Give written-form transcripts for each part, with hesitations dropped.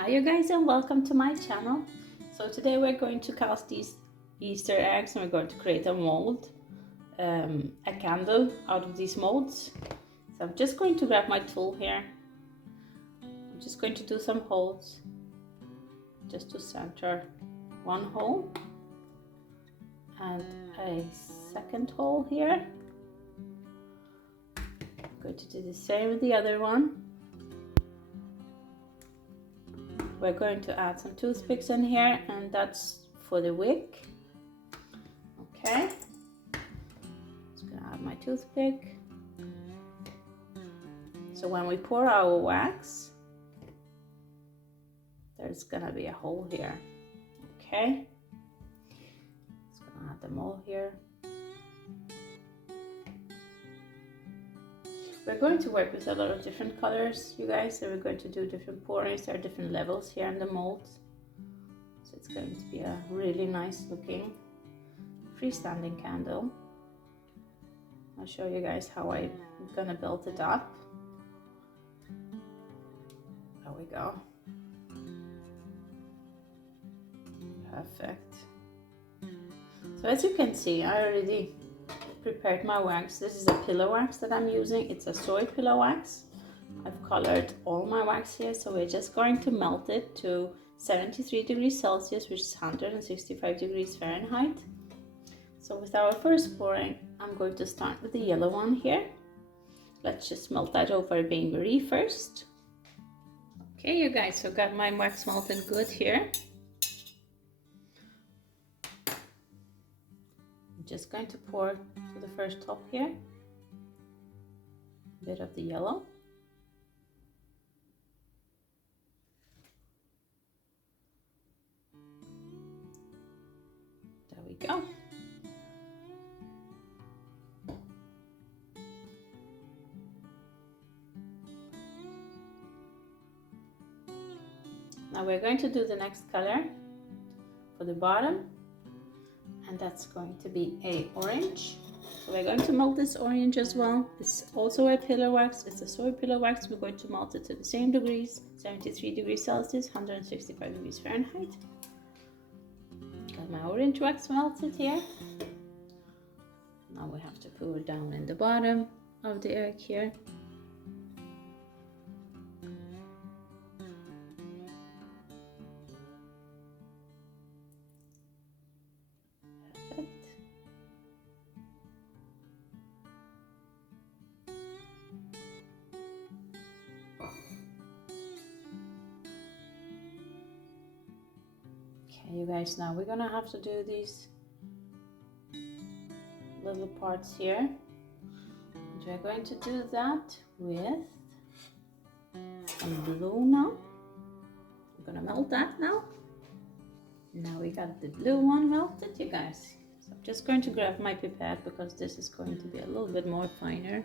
Hi you guys, and welcome to my channel. So today we're going to cast these Easter eggs, and we're going to create a mold, a candle out of these molds. So I'm just going to grab my tool here. I'm just going to do some holes just to center one hole and a second hole here. I'm going to do the same with the other one. We're going to add some toothpicks in here, and that's for the wick. Okay, just gonna add my toothpick. So when we pour our wax, there's gonna be a hole here. Okay, just gonna add them all here. We're going to work with a lot of different colors, you guys, so we're going to do different pourings. There are different levels here in the molds, so it's going to be a really nice looking freestanding candle. I'll show you guys how I'm gonna build it up. There we go. Perfect. So as you can see, I already prepared my wax. This is a pillow wax that I'm using. It's a soy pillow wax. I've colored all my wax here, so we're just going to melt it to 73 degrees Celsius, which is 165 degrees Fahrenheit. So with our first pouring, I'm going to start with the yellow one here. Let's just melt that over bain-marie first. Okay, you guys, so got my wax melted good here. I'm just going to pour to the first top here a bit of the yellow. There we go. Now we're going to do the next color for the bottom, and that's going to be a orange. So we're going to melt this orange as well. It's also a pillow wax. It's a soy pillow wax. We're going to melt it to the same degrees, 73 degrees Celsius, 165 degrees Fahrenheit. Got my orange wax melted here. Now we have to pour it down in the bottom of the egg here. You guys, now we're gonna have to do these little parts here, and we're going to do that with some blue now. I'm gonna melt that now. Now we got the blue one melted, you guys. So I'm just going to grab my pipette because this is going to be a little bit more finer.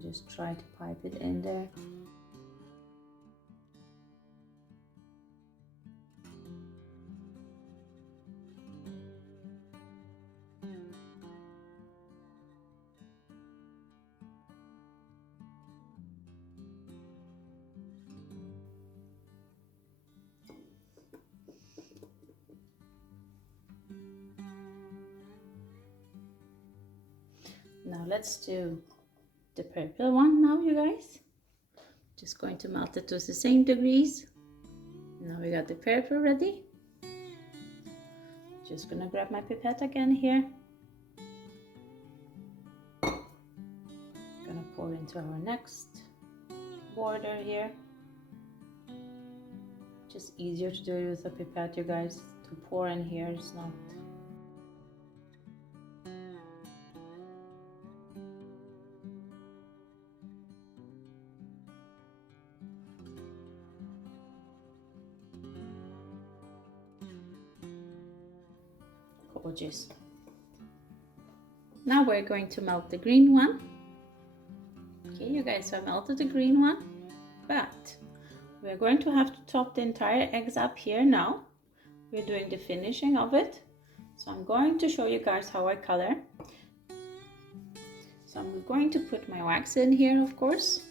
Just try to pipe it in there. Now let's do the purple one now, you guys. Just going to melt it to the same degrees. Now we got the purple ready. Just gonna grab my pipette again here. Gonna pour into our next border here. Just easier to do it with a pipette, you guys. To pour in here is not. Gorgeous. Now we're going to melt the green one. Okay, you guys, so I melted the green one, but we're going to have to top the entire eggs up here now. We're doing the finishing of it. So I'm going to show you guys how I color. So I'm going to put my wax in here, of course.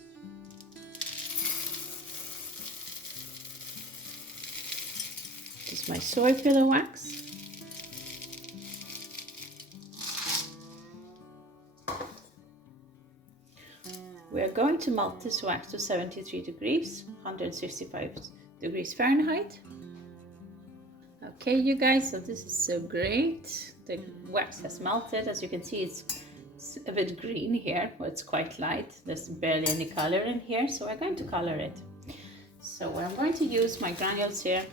This is my soy pillow wax. We are going to melt this wax to 73 degrees, 165 degrees Fahrenheit. Okay, you guys, so this is so great. The wax has melted. As you can see, it's a bit green here, but it's quite light. There's barely any color in here, so we're going to color it. So I'm going to use my granules here.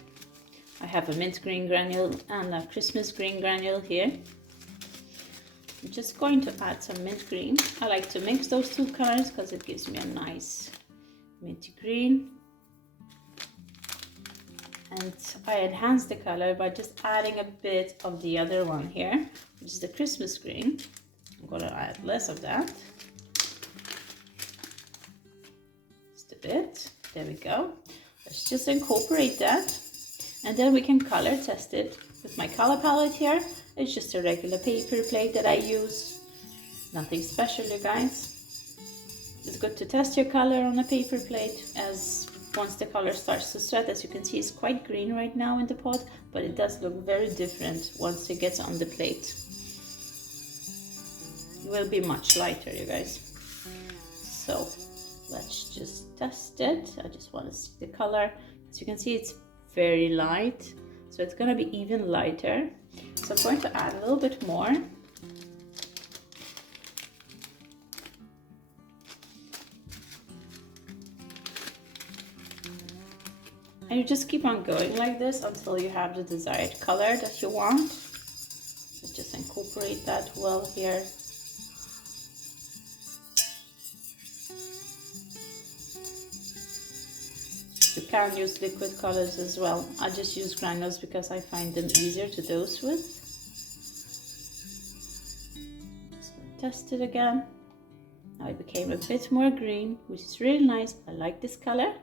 I have a mint green granule and a Christmas green granule here. I'm just going to add some mint green. I like to mix those two colors because it gives me a nice minty green. And I enhance the color by just adding a bit of the other one here, which is the Christmas green. I'm going to add less of that. Just a bit. There we go. Let's just incorporate that. And then we can color test it with my color palette here. It's just a regular paper plate that I use. Nothing special, you guys. It's good to test your color on a paper plate, as once the color starts to sweat, as you can see, it's quite green right now in the pot, but it does look very different once it gets on the plate. It will be much lighter, you guys. So let's just test it. I just want to see the color. As you can see, it's very light, so it's going to be even lighter. So I'm going to add a little bit more. And you just keep on going like this until you have the desired color that you want. So just incorporate that well here. You can use liquid colors as well. I just use granules because I find them easier to dose with. Just test it again. Now it became a bit more green, which is really nice. I like this color.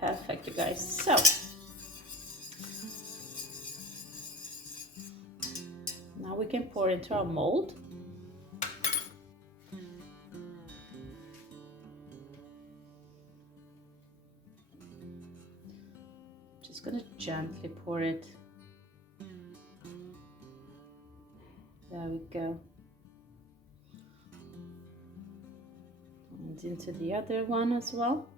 Perfect, you guys. So now we can pour into our mold. Just gonna gently pour it. There we go. And into the other one as well.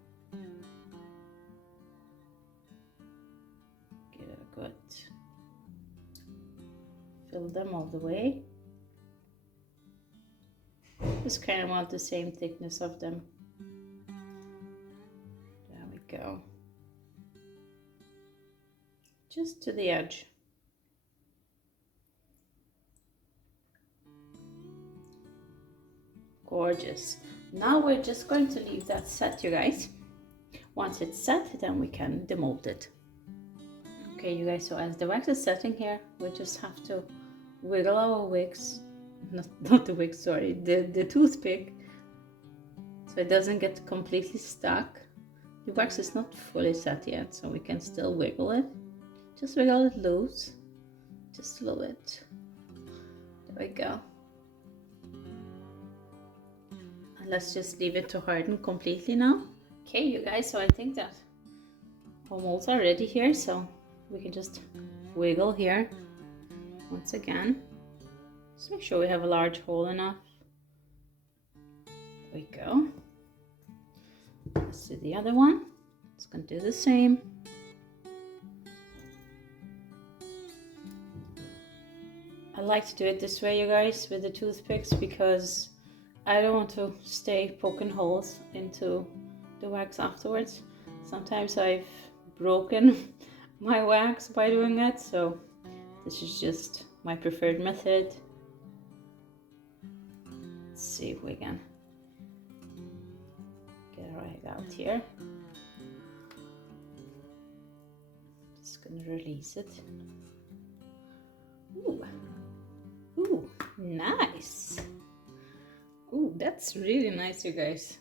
Good. Fill them all the way. Just kind of want the same thickness of them. There we go. Just to the edge. Gorgeous. Now we're just going to leave that set, you guys. Once it's set, then we can demold it. Okay, you guys, so as the wax is setting here, we just have to wiggle our wicks, not the wick, sorry, the toothpick, so it doesn't get completely stuck. The wax is not fully set yet, so we can still wiggle it. Just wiggle it loose, just a little bit. There we go. And let's just leave it to harden completely now. Okay, you guys, so I think that our molds are ready here, so we can just wiggle here once again. Just make sure we have a large hole enough. There we go. Let's do the other one. It's going to do the same. I like to do it this way, you guys, with the toothpicks, because I don't want to stay poking holes into the wax afterwards. Sometimes I've broken my wax by doing that, so this is just my preferred method. Let's see if we can get it right out here. Just gonna release it. Ooh, ooh, nice. Ooh, that's really nice, you guys.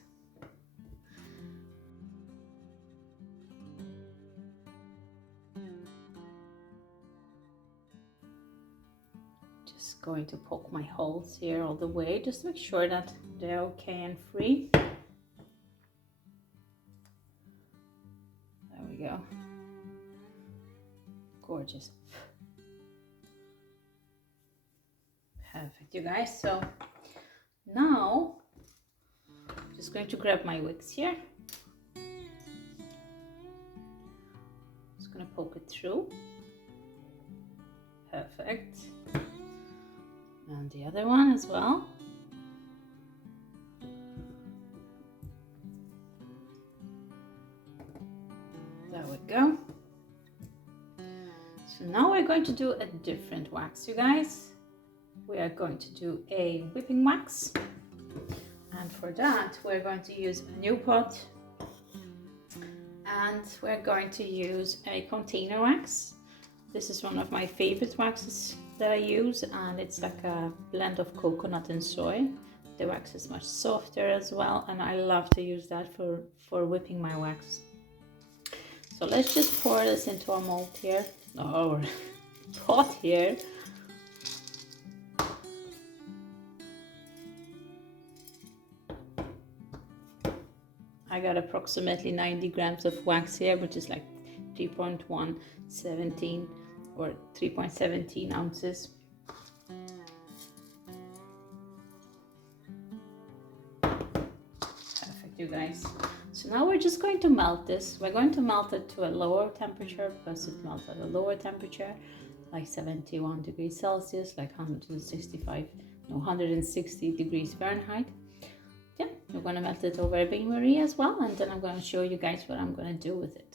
just going to poke my holes here all the way, just to make sure that they're okay and free. There we go. Gorgeous. Perfect, you guys. So now I'm just going to grab my wicks here. Just going to poke it through. Perfect. And the other one as well. There we go. So now we're going to do a different wax, you guys. We are going to do a whipping wax. And for that, we're going to use a new pot. And we're going to use a container wax. This is one of my favorite waxes that I use, and it's like a blend of coconut and soy. The wax is much softer as well, and I love to use that for whipping my wax. So let's just pour this into our mold here, or pot here. I got approximately 90 grams of wax here, which is like 3.117 or 3.17 ounces. Perfect, you guys. So now we're just going to melt this. We're going to melt it to a lower temperature because it melts at a lower temperature, like 71 degrees Celsius, like 160 degrees Fahrenheit. Yeah, we're going to melt it over a bain-marie as well, and then I'm going to show you guys what I'm going to do with it.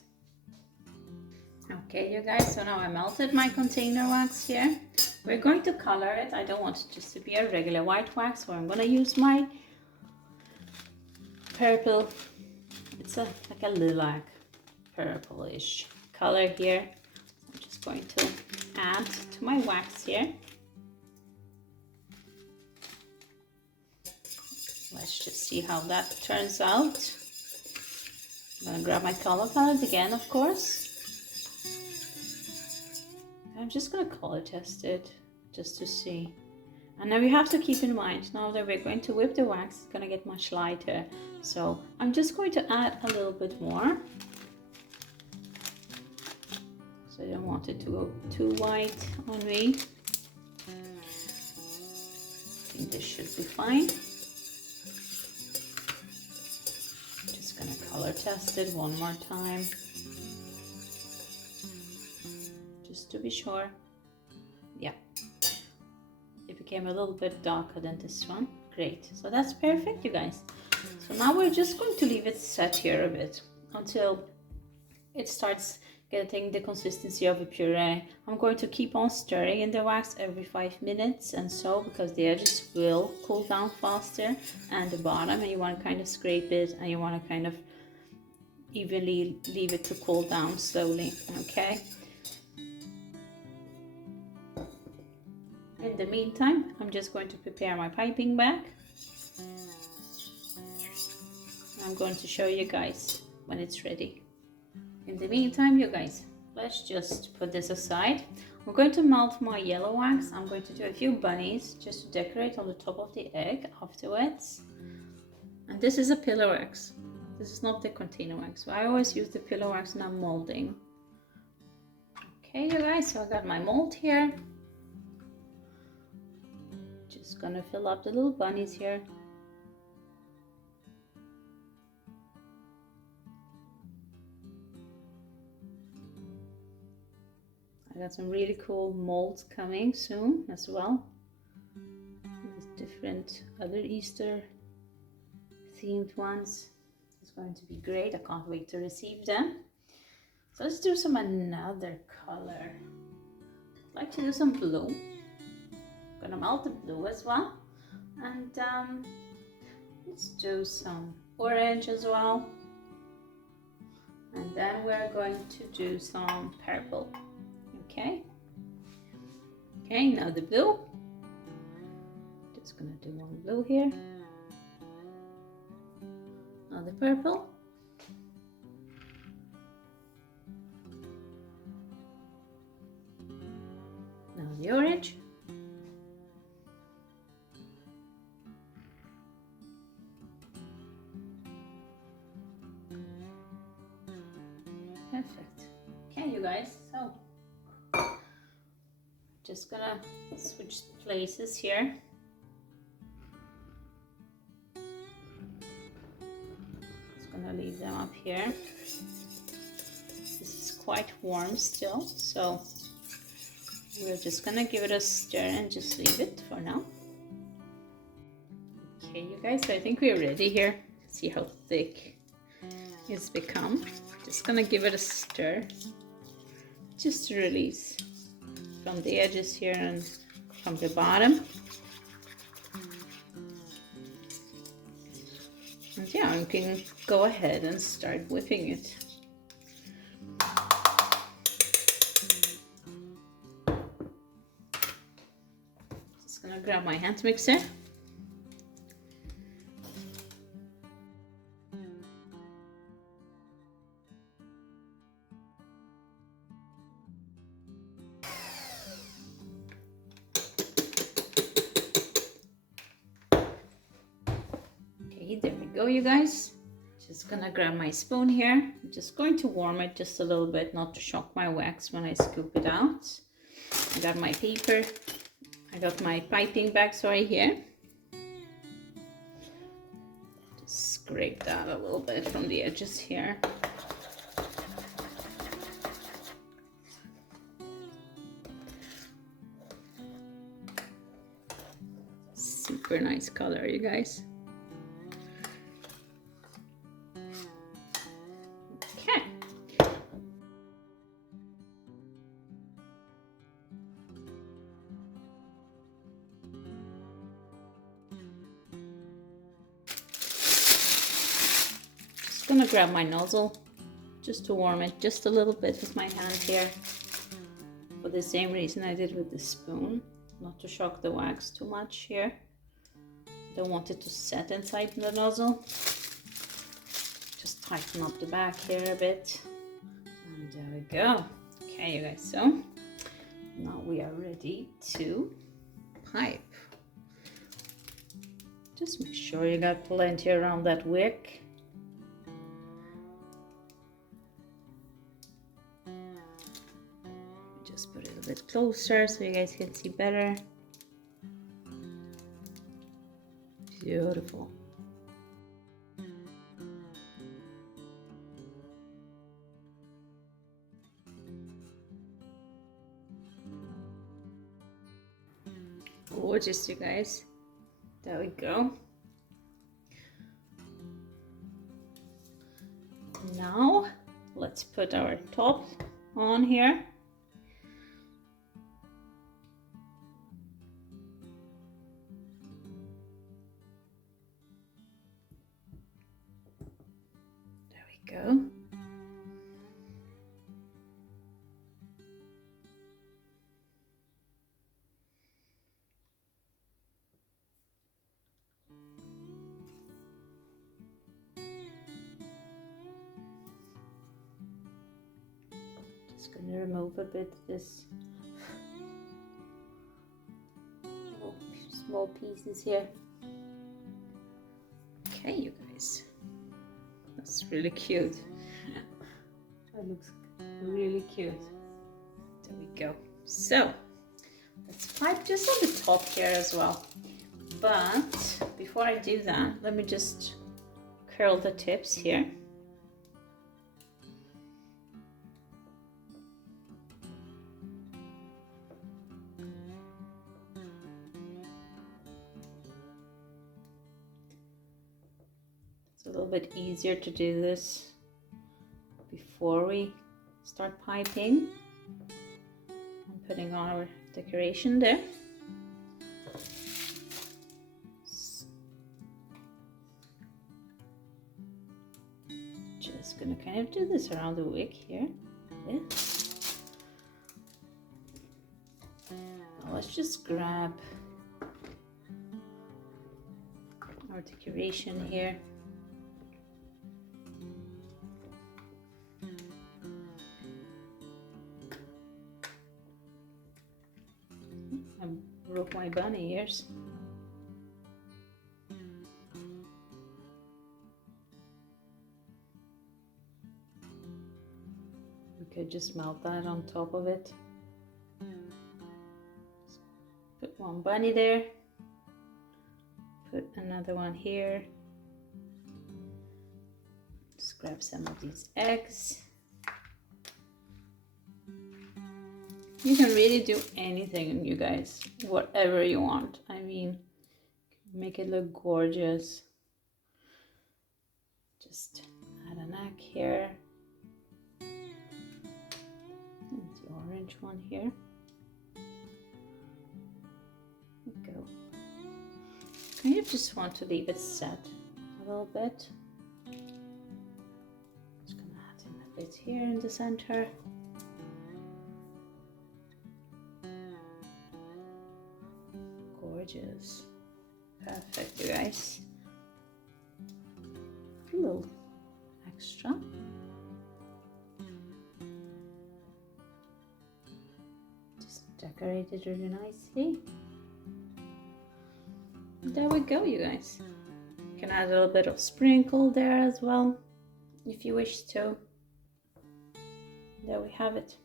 Okay, you guys, so now I melted my container wax here. We're going to color it. I don't want it just to be a regular white wax, so I'm going to use my purple. It's like a lilac purplish color here. I'm just going to add to my wax here. Let's just see how that turns out. I'm going to grab my color palette again, of course. I'm just going to color test it just to see. And now you have to keep in mind, now that we're going to whip the wax, it's going to get much lighter. So I'm just going to add a little bit more. So I don't want it to go too white on me. I think this should be fine. Just going to color test it one more time. Just to be sure. Yeah. It became a little bit darker than this one. Great. So that's perfect, you guys. So now we're just going to leave it set here a bit until it starts getting the consistency of a puree. I'm going to keep on stirring in the wax every 5 minutes and so, because the edges will cool down faster and the bottom, and you want to kind of scrape it and you want to kind of evenly leave it to cool down slowly. Okay. In the meantime, I'm just going to prepare my piping bag. I'm going to show you guys when it's ready. In the meantime, you guys, let's just put this aside. I'm going to melt my yellow wax. I'm going to do a few bunnies just to decorate on the top of the egg afterwards. And this is a pillow wax. This is not the container wax. So I always use the pillow wax when I'm molding. Okay, you guys, so I got my mold here. Just gonna fill up the little bunnies here. I got some really cool molds coming soon as well. There's different other Easter themed ones. It's going to be great. I can't wait to receive them. So let's do another color. I'd like to do some blue. I'm gonna melt the blue as well. And let's do some orange as well. And then we're going to do some purple. Okay. Okay, now the blue. Just gonna do one blue here. Now the purple. Now the orange. guys. So just gonna switch places here. Just gonna leave them up here. This is quite warm still, so we're just gonna give it a stir and just leave it for now. Okay, you guys, I think we're ready here. See how thick it's become. Just gonna give it a stir just to release from the edges here and from the bottom. And yeah, you can go ahead and start whipping it. Just gonna grab my hand mixer. Okay, there we go, you guys. Just gonna grab my spoon here. I'm just going to warm it just a little bit, not to shock my wax when I scoop it out. I got my paper. I got my piping bags right here. Just scrape that a little bit from the edges here. Super nice color, you guys. Okay. Just gonna grab my nozzle just to warm it just a little bit with my hand here. For the same reason I did with the spoon, not to shock the wax too much here. Don't want it to set inside the nozzle. Just tighten up the back here a bit. And there we go. Okay, you guys, so now we are ready to pipe. Just make sure you got plenty around that wick. Just put it a bit closer so you guys can see better. Beautiful. Gorgeous, you guys. There we go. Now let's put our top on here. Go. Just gonna remove a bit of this small pieces here. Okay, you guys. That's really cute. That looks really cute. There we go. So let's pipe just on the top here as well. But before I do that, let me just curl the tips here. It's a little bit easier to do this before we start piping. I'm putting on our decoration there. Just gonna kind of do this around the wick here. Yeah. Now let's just grab our decoration here. I broke my bunny ears. could just melt that on top of it. Put one bunny there. Put another one here. Just grab some of these eggs. You can really do anything, you guys, whatever you want. I mean, make it look gorgeous. Just add an egg here. And the orange one here. There we go. And you just want to leave it set a little bit. Just gonna add in a bit here in the center. Gorgeous. Perfect, you guys. A little extra. Just decorate it really nicely. There we go, you guys. You can add a little bit of sprinkle there as well, if you wish to. There we have it.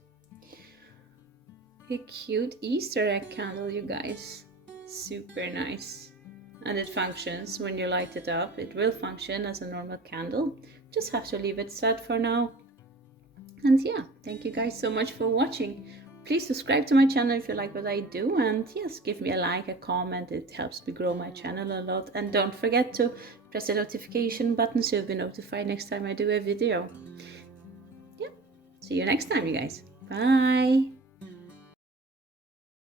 A cute Easter egg candle, you guys. Super nice. And it functions when you light it up. It will function as a normal candle. Just have to leave it set for now. And yeah, thank you guys so much for watching. Please subscribe to my channel if you like what I do, and yes, give me a like, a comment. It helps me grow my channel a lot. And don't forget to press the notification button so you'll be notified next time I do a video. Yeah, see you next time, you guys. Bye.